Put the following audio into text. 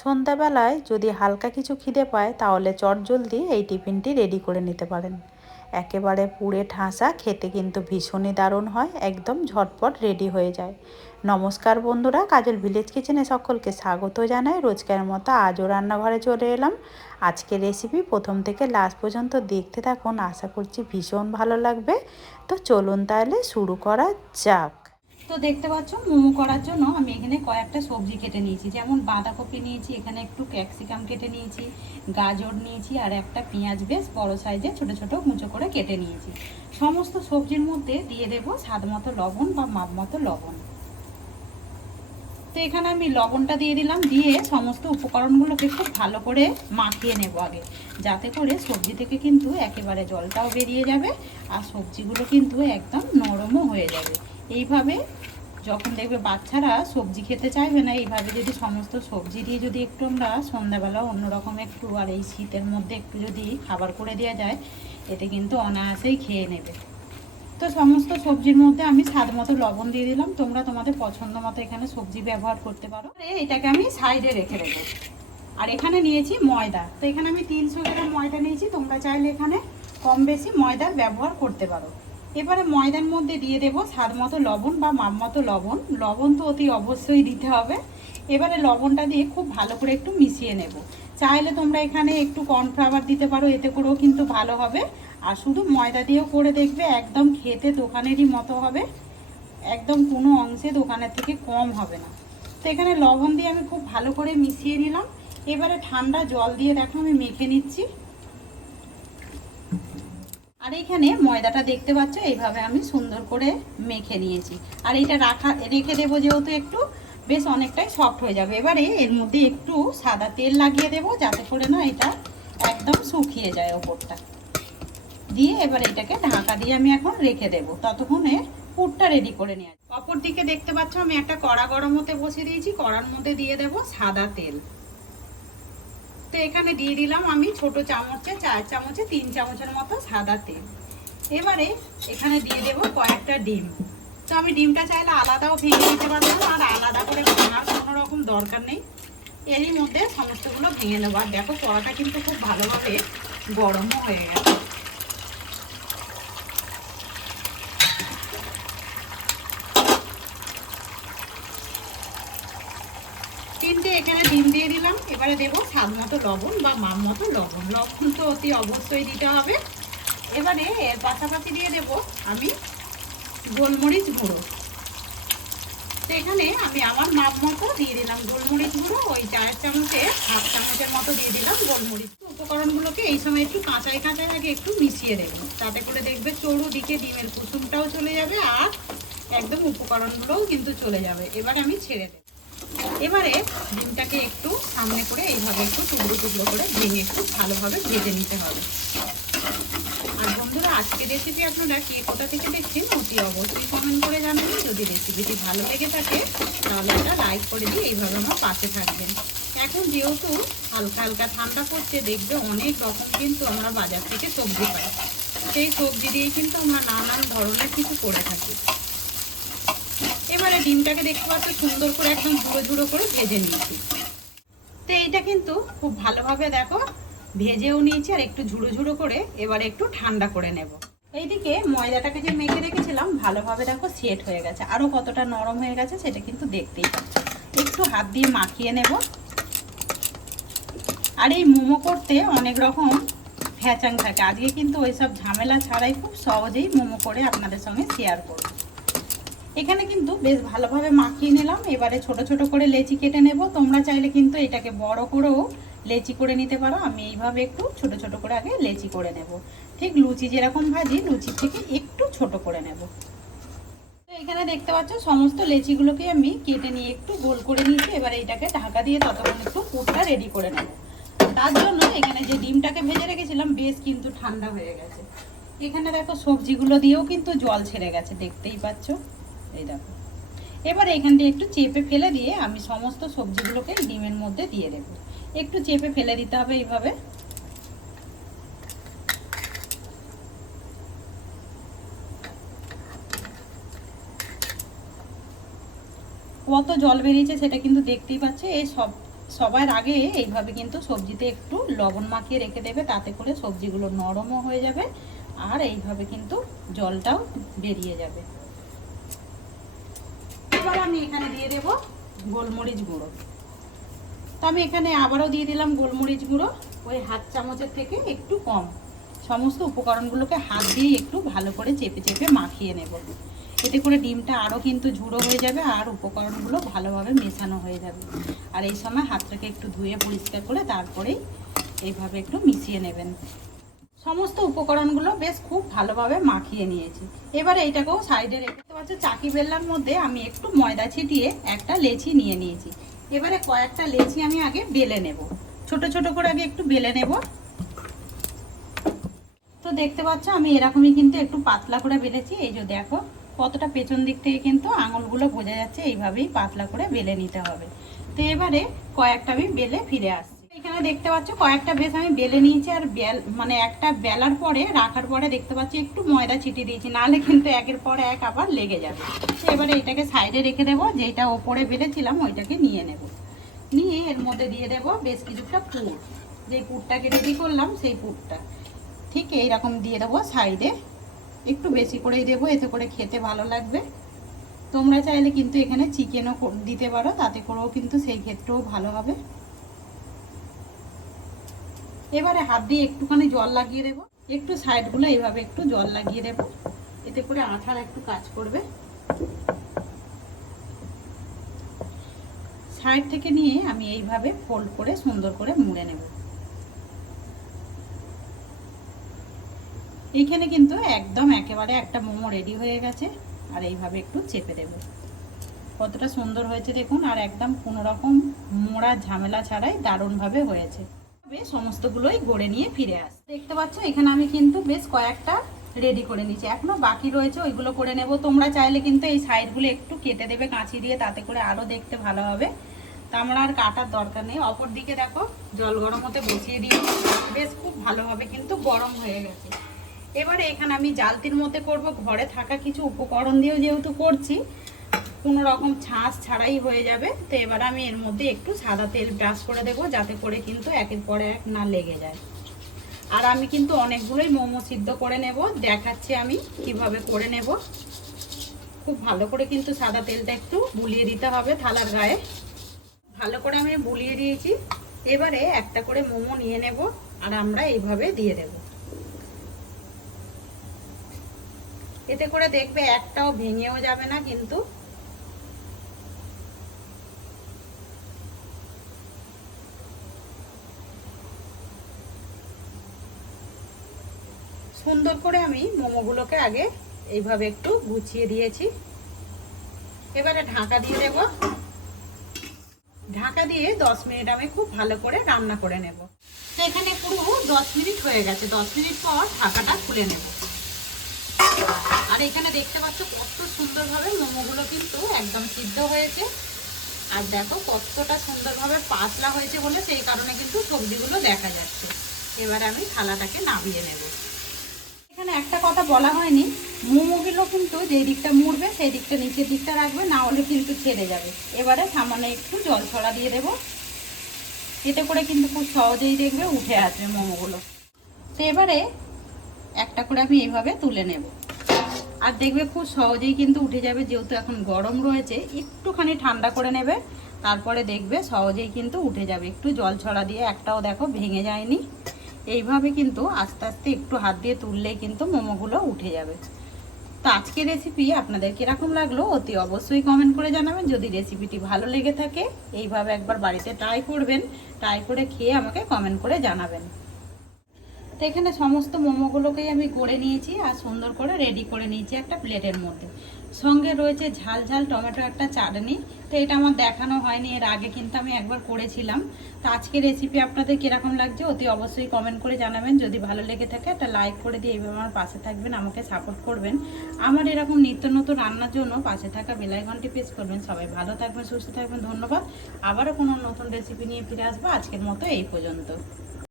সন্ধ্যাবেলায় যদি হালকা কিছু খিদে পায় তাহলে চটজলদি এই টিফিনটি রেডি করে নিতে পারেন। একেবারে পুড়ে ঠাসা, খেতে কিন্তু ভীষণই দারুণ হয়, একদম ঝটপট রেডি হয়ে যায়। নমস্কার বন্ধুরা, কাজল ভিলেজ কিচেনে সকলকে স্বাগত জানাই। রোজকার মতো আজও রান্নাঘরে চলে এলাম। আজকের রেসিপি প্রথম থেকে লাস্ট পর্যন্ত দেখতে থাকুন, আশা করছি ভীষণ ভালো লাগবে। তো চলুন তাহলে শুরু করা যাক। তো দেখতে পাচ্ছ, মোমো করার জন্য আমি এখানে কয়েকটা সবজি কেটে নিয়েছি। যেমন বাঁধাকপি নিয়েছি, এখানে একটু ক্যাপসিকাম কেটে নিয়েছি, গাজর নিয়েছি, আর একটা পেঁয়াজ বেশ বড় সাইজে ছোট ছোট কুচো করে কেটে নিয়েছি। সমস্ত সবজির মধ্যে দিয়ে দেবো স্বাদ মতো লবণ বা মাপ মতো লবণ। তো এখানে আমি লবণটা দিয়ে দিলাম, দিয়ে সমস্ত উপকরণগুলোকে খুব ভালো করে মাখিয়ে নেব আগে, যাতে করে সবজি থেকে কিন্তু একেবারে জলটাও বেরিয়ে যাবে আর সবজিগুলো কিন্তু একদম নরমও হয়ে যাবে। এইভাবে যখন দেখবে বাচ্চারা সবজি খেতে চাইবে না, এইভাবে যদি সমস্ত সবজি দিয়ে যদি একটু আমরা সন্ধ্যাবেলা অন্যরকম একটু, আর এই শীতের মধ্যে একটু যদি খাবার করে দেওয়া যায়, এতে কিন্তু অনায়াসেই খেয়ে নেবে। তো সমস্ত সবজির মধ্যে আমি স্বাদ মতো লবণ দিয়ে দিলাম। তোমরা তোমাদের পছন্দ মতো এখানে সবজি ব্যবহার করতে পারো। এটাকে আমি সাইডে রেখে দেবো। আর এখানে নিয়েছি ময়দা। তো এখানে আমি 300 গ্রাম ময়দা নিয়েছি, তোমরা চাইলে এখানে কম বেশি ময়দার ব্যবহার করতে পারো। এবারে ময়দার মধ্যে দিয়ে দেবো স্বাদ মতো লবণ বা মাপ মতো লবণ। লবণ তো অতি অবশ্যই দিতে হবে। এবারে লবণটা দিয়ে খুব ভালো করে একটু মিশিয়ে নেব। চাইলে তোমরা এখানে একটু কর্নফ্লাওয়ার দিতে পারো, এতে করেও কিন্তু ভালো হবে। আর শুধু ময়দা দিয়েও করে দেখবে, একদম খেতে দোকানেরই মতো হবে, একদম কোনো অংশে দোকানের থেকে কম হবে না। তো এখানে লবণ দিয়ে আমি খুব ভালো করে মিশিয়ে নিলাম। এবারে ঠান্ডা জল দিয়ে দেখো আমি মেখে নিচ্ছি। আর এইখানে ময়দাটা দেখতে পাচ্ছ, এইভাবে আমি সুন্দর করে মেখে নিয়েছি। আর এটা রেখে দেবো, যেহেতু একটু বেশ অনেকটাই সফট হয়ে যাবে। এবারে এর মধ্যে একটু সাদা তেল লাগিয়ে দেবো, যাতে করে না এটা একদম শুকিয়ে যায় ওপরটা দিয়ে। এবার এটাকে ঢাকা দিয়ে আমি এখন রেখে দেবো, ততক্ষণে পুরটা রেডি করে নিয়ে আসবো। অপর দিকে দেখতে পাচ্ছ আমি একটা কড়া গরম হতে বসিয়ে দিয়েছি। কড়ার মধ্যে দিয়ে দেবো সাদা তেল। তো এখানে দিয়ে দিলাম আমি ছোট চামচে 4 চামচে 3 চামচের মতো সাদা তেল। এবারে এখানে দিয়ে দেবো কয়েকটা ডিম। তো আমি ডিমটা চাইলে আলাদাও ভেঙে দিতে পারতাম, আর আলাদা করে ভাঙার কোনো রকম দরকার নেই। এরই মধ্যে সমস্তগুলো ভেঙে নেবো। আর দেখো কড়াটা কিন্তু খুব ভালোভাবে গরমও হয়ে গেছে। তিনটে এখানে ডিম দিয়ে দিলাম। এবারে দেবো স্বাদ মতো লবণ বা মাপ মতো লবণ। লবণ তো অতি অবশ্যই দিতে হবে। এবারে এর পাশাপাশি দিয়ে দেবো আমি গোলমরিচ গুঁড়ো। তো এখানে আমি আমার মাপ মতো দিয়ে দিলাম গোলমরিচ গুঁড়ো। ওই 4 চামচে 1/2 চামচের মতো দিয়ে দিলাম গোলমরিচ। উপকরণগুলোকে এই সময় একটু কাঁচায় কাঁচায় আগে একটু মিশিয়ে দেবো, তাতে করে দেখবে চৌড়দিকে ডিমের কুসুমটাও চলে যাবে আর একদম উপকরণগুলোও কিন্তু চলে যাবে। এবার আমি ছেড়ে দেবো। এবারে ডিমটাকে একটু সামনে করে এইভাবে একটু টুকরো টুকরো করে ভেঙে একটু ভালোভাবে ভেজে নিতে হবে। আর বন্ধুরা, আজকের রেসিপি আপনারা কে কোথা থেকে দেখছেন অতি অবশ্যই কমেন্ট করে জানাবেন। যদি রেসিপিটি ভালো লেগে থাকে তাহলে একটা লাইক করে দিয়ে এইভাবে আমার পাশে থাকবেন। এখন যেহেতু হালকা হালকা ঠান্ডা পড়ছে, দেখবে অনেক রকম কিন্তু আমরা বাজার থেকে সবজি পাই। সেই সবজি দিয়েই কিন্তু আমরা নানান ধরনের কিছু করে থাকি। এবারে ডিমটাকে দেখতে পাচ্ছ সুন্দর করে একদম ঝুড়ো ঝুড়ো করে ভেজে নিয়েছি। তো এইটা কিন্তু খুব ভালোভাবে দেখো ভেজেও নিয়েছি আর একটু ঝুড়ো ঝুড়ো করে এবারে একটু ঠান্ডা করে নেব। এইদিকে ময়দাটাকে যে মেখে রেখেছিলাম ভালোভাবে দেখো সেট হয়ে গেছে, আরও কতটা নরম হয়ে গেছে সেটা কিন্তু দেখতেই পাচ্ছ। একটু হাত দিয়ে মাখিয়ে নেব। আর এই মোমো করতে অনেক রকম ফ্যাচাং থাকে, আজকে কিন্তু ওইসব ঝামেলা ছাড়াই খুব সহজেই মোমো করে আপনাদের সঙ্গে শেয়ার করব। এখানে কিন্তু বেশ ভালোভাবে মাখিয়ে নিলাম। এবারে ছোট ছোট করে লেচি কেটে নেব। তোমরা চাইলে কিন্তু এটাকে বড় করেও লেচি করে নিতে পারো। আমি এইভাবে একটু ছোট ছোট করে আগে লেচি করে নেব, ঠিক লুচি যেরকম ভাজি লুচির থেকে একটু ছোট করে নেব। তো এখানে দেখতে পাচ্ছ সমস্ত লেচিগুলোকে আমি কেটে নিয়ে একটু গোল করে নিয়েছি। এবারে এটাকে ঢাকা দিয়ে ততক্ষণ একটু পুরটা রেডি করে নেব। তার জন্য এখানে যে ডিমটাকে ভেজে রেখেছিলাম বেশ কিন্তু ঠান্ডা হয়ে গেছে। এখানে দেখো সবজিগুলো দিয়েও কিন্তু জল ছেড়ে গেছে, দেখতেই পাচ্ছ। এই দেখো, এবার এখান দিয়ে একটু চেপে ফেলে দিয়ে আমি সমস্ত সবজিগুলোকে ডিমের মধ্যে দিয়ে দেবো। একটু চেপে ফেলে দিতে হবে এইভাবে। কত জল বেরিয়েছে সেটা কিন্তু দেখতেই পাচ্ছে। এই সবার আগে এইভাবে কিন্তু সবজিতে একটু লবণ মাখিয়ে রেখে দেবে, তাতে করে সবজিগুলো নরমও হয়ে যাবে আর এইভাবে কিন্তু জলটাও বেরিয়ে যাবে। এবার আমি এখানে দিয়ে দেব গোলমরিচ গুঁড়ো। তো আমি এখানে আবারও দিয়ে দিলাম গোলমরিচ গুঁড়ো, ওই হাত চামচের থেকে একটু কম। সমস্ত উপকরণগুলোকে হাত দিয়ে একটু ভালো করে চেপে চেপে মাখিয়ে নেব। এতে করে ডিমটা আরও কিন্তু ঝুড়ো হয়ে যাবে আর উপকরণগুলো ভালোভাবে মেশানো হয়ে যাবে। আর এই সময় হাতটাকে একটু ধুয়ে পরিষ্কার করে তারপরেই এইভাবে একটু মিশিয়ে নেবেন। সমস্ত উপকরণগুলো বেশ খুব ভালোভাবে মাখিয়ে নিয়েছি। এবারে এইটাকেও সাইডে রেখে দিতে পারছি। চাকি বেলনার মধ্যে আমি একটু ময়দা ছিটিয়ে একটা লেচি নিয়ে নিয়েছি। এবারে কয়েকটা লেচি আমি আগে বেলে নেব, ছোট ছোট করে আগে একটু বেলে নেব। তো দেখতে পাচ্ছ আমি এরকমই কিন্তু একটু পাতলা করে বেলেছি। এই যে দেখো কতটা পেছন দিক থেকে কিন্তু আঙুলগুলো বোঝা যাচ্ছে, এইভাবেই পাতলা করে বেলে নিতে হবে। তো এবারে কয়েকটা আমি বেলে ফিরে আসছি। এখানে দেখতে পাচ্ছ কয়েকটা বেশ আমি বেলে নিয়েছি। আর একটা বেলার পরে রাখার পরে দেখতে পাচ্ছি একটু ময়দা ছিটিয়ে দিয়েছি, নাহলে কিন্তু একের পর এক আবার লেগে যাবে। তো এবারে এটাকে সাইডে রেখে দেবো, যেটা ওপরে বেলেছিলাম ওইটাকে নিয়ে নেব। নিয়ে এর মধ্যে দিয়ে দেবো বেশ কিছুটা পুর, যে পুরটাকে রেডি করলাম সেই পুরটা ঠিক এইরকম দিয়ে দেবো সাইডে। একটু বেশি করেই দেবো, এতে করে খেতে ভালো লাগবে। তোমরা চাইলে কিন্তু এখানে চিকেনও দিতে পারো, তাতে করেও কিন্তু সেই ক্ষেত্রেও ভালো হবে। এবারে হাত দিয়ে একটুখানি জল লাগিয়ে দেবো, একটু সাইডগুলো এইভাবে একটু জল লাগিয়ে দেবো, এতে করে আঠার একটু কাজ করবে। সাইড থেকে নিয়ে আমি এইভাবে ফোল্ড করে সুন্দর করে মুড়ে নেব। এইখানে কিন্তু একদম একেবারে একটা মোমো রেডি হয়ে গেছে। আর এইভাবে একটু চেপে দেব, কতটা সুন্দর হয়েছে দেখুন। আর একদম কোনো রকম মোড়া ঝামেলা ছাড়াই দারুণভাবে হয়েছে। সমস্তগুলোই গড়ে নিয়ে ফিরে আস। দেখতে পাচ্ছ এখানে আমি কিন্তু বেশ কয়েকটা রেডি করে নিয়েছি, এখনো বাকি রয়েছে, ওইগুলো করে নেব। তোমরা চাইলে কিন্তু এই সাইডগুলো একটু কেটে দেবে কাঁচি দিয়ে, তাতে করে আরও দেখতে ভালো হবে। তা আমরা আর কাটার দরকার নেই। অপর দিকে দেখো জল গরম হতে বসিয়ে দিয়ে বেশ খুব ভালোভাবে কিন্তু গরম হয়ে গেছে। এবারে এখানে আমি জালতির মধ্যে করব, ঘরে থাকা কিছু উপকরণ দিয়েও যেহেতু করছি কোনো রকম ছাঁচ ছাড়াই হয়ে যাবে। তো এবার আমি এর মধ্যে একটু সাদা তেল ব্রাশ করে দেবো, যাতে করে কিন্তু একের পর এক না লেগে যায়। আর আমি কিন্তু অনেকগুলোই মোমো সিদ্ধ করে নেব, দেখাচ্ছি আমি কিভাবে করে নেব। খুব ভালো করে কিন্তু সাদা তেলটা একটু বুলিয়ে দিতে হবে থালার গায়ে। ভালো করে আমি বুলিয়ে দিয়েছি। এবারে একটা করে মোমো নিয়ে নেব আর আমরা এইভাবে দিয়ে দেব। এতে করে দেখবে একটাও ভেঙেও যাবে না কিন্তু। সুন্দর করে আমি মোমোগুলোকে আগে এইভাবে একটু গুছিয়ে দিয়েছি। এবারে ঢাকা দিয়ে দেব। ঢাকা দিয়ে 10 মিনিট আমি খুব ভালো করে রান্না করে নেব। তো এখানে পুরো 10 মিনিট হয়ে গেছে। 10 মিনিট পর ঢাকাটা খুলে নেব। আর এখানে দেখতে পাচ্ছ কত সুন্দরভাবে মোমোগুলো কিন্তু একদম সিদ্ধ হয়েছে। আর দেখো কতটা সুন্দরভাবে পাতলা হয়েছে বলে সেই কারণে কিন্তু সবজিগুলো দেখা যাচ্ছে। এবারে আমি থালাটাকে নামিয়ে নেব। এখানে একটা কথা বলা হয়নি, মোমোগুলো কিন্তু যেই দিকটা মুড়বে সেই দিকটা নিচের দিকটা রাখবে, না হলে কিন্তু ছেড়ে যাবে। এবারে সামান্য একটু জল ছড়া দিয়ে দেবো, এতে করে কিন্তু খুব সহজেই দেখবে উঠে আসবে মোমোগুলো। তো এবারে একটা করে আমি এইভাবে তুলে নেব, আর দেখবে খুব সহজেই কিন্তু উঠে যাবে। যেহেতু এখন গরম রয়েছে, একটুখানি ঠান্ডা করে নেবে, তারপরে দেখবে সহজেই কিন্তু উঠে যাবে। একটু জল ছড়া দিয়ে একটাও দেখো ভেঙে যায়নি। এইভাবে কিন্তু আস্তে আস্তে একটু হাত দিয়ে তুললেই কিন্তু মোমোগুলো উঠে যাবে। তো আজকের রেসিপি আপনাদের কীরকম লাগলো অতি অবশ্যই কমেন্ট করে জানাবেন। যদি রেসিপিটি ভালো লেগে থাকে এইভাবে একবার বাড়িতে ট্রাই করবেন, ট্রাই করে খেয়ে আমাকে কমেন্ট করে জানাবেন। তো এখানে সমস্ত মোমোগুলোকেই আমি করে নিয়েছি আর সুন্দর করে রেডি করে নিয়েছি একটা প্লেটের মধ্যে। সঙ্গে রয়েছে ঝাল ঝাল টমেটো একটা চাটনি। তো এটা আমার দেখানো হয়নি, এর আগে কিন্তু আমি একবার করেছিলাম। তো আজকে রেসিপি আপনাদের কীরকম লাগছে অতি অবশ্যই কমেন্ট করে জানাবেন। যদি ভালো লেগে থাকে একটা লাইক করে দিয়ে এইভাবে আমার পাশে থাকবেন, আমাকে সাপোর্ট করবেন। আমার এরকম নিত্য নতুন রান্নার জন্য পাশে থাকা বেল আইকনটি প্রেস করবেন। সবাই ভালো থাকবেন, সুস্থ থাকবেন। ধন্যবাদ। আবারও কোনো নতুন রেসিপি নিয়ে ফিরে আসবো। আজকের মতো এই পর্যন্ত।